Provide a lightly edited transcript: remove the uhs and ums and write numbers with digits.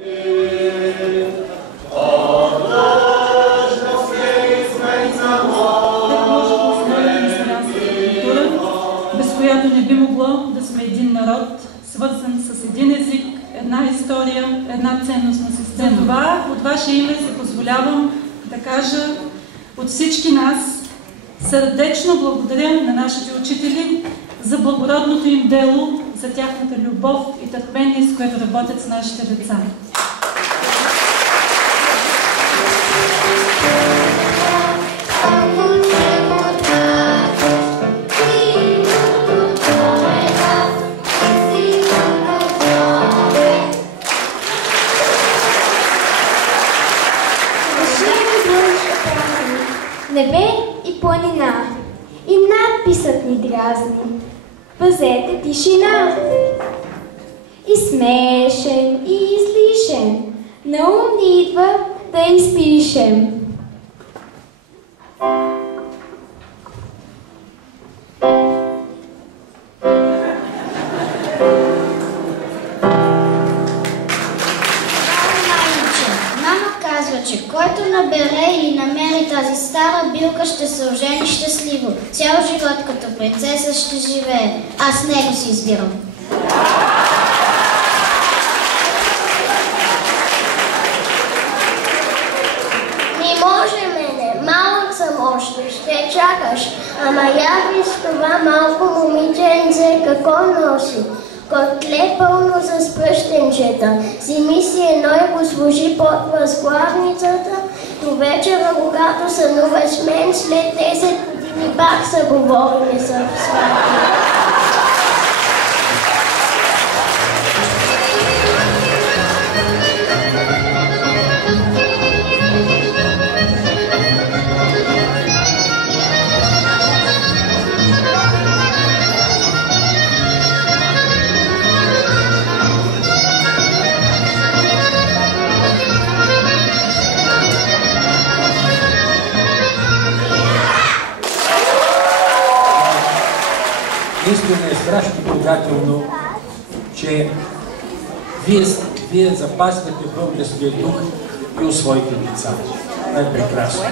Без която не би могло да сме един народ, свързан с един език, една история, една ценностна система. Това от ваше име се позволявам да кажа от всички нас сърдечно благодаря на нашите учители за благородното им дело, за тяхната любов и търпение, с което работят с нашите деца. Небе и планина, и надписът ни дразни. Пазете тишина. И смешен, и излишен, на ум ни идва да изпишем. Че който набере или намери тази стара билка, ще се ожени щастливо. Цял живот като принцеса ще живее. Аз него си избирам. Ми може мене, малък съм още, ще чакаш. Ама я ви с това малко момиченце какво носи? Котле пълно с пръщенчета. Вземи си едно и го сложи под възглавницата. До вечера, когато сънуваш с мен, след 10 години пак са говорили за сватби. Наистина е страшно трогателно, че вие запазвате българския дух и у своите деца. Това е прекрасно.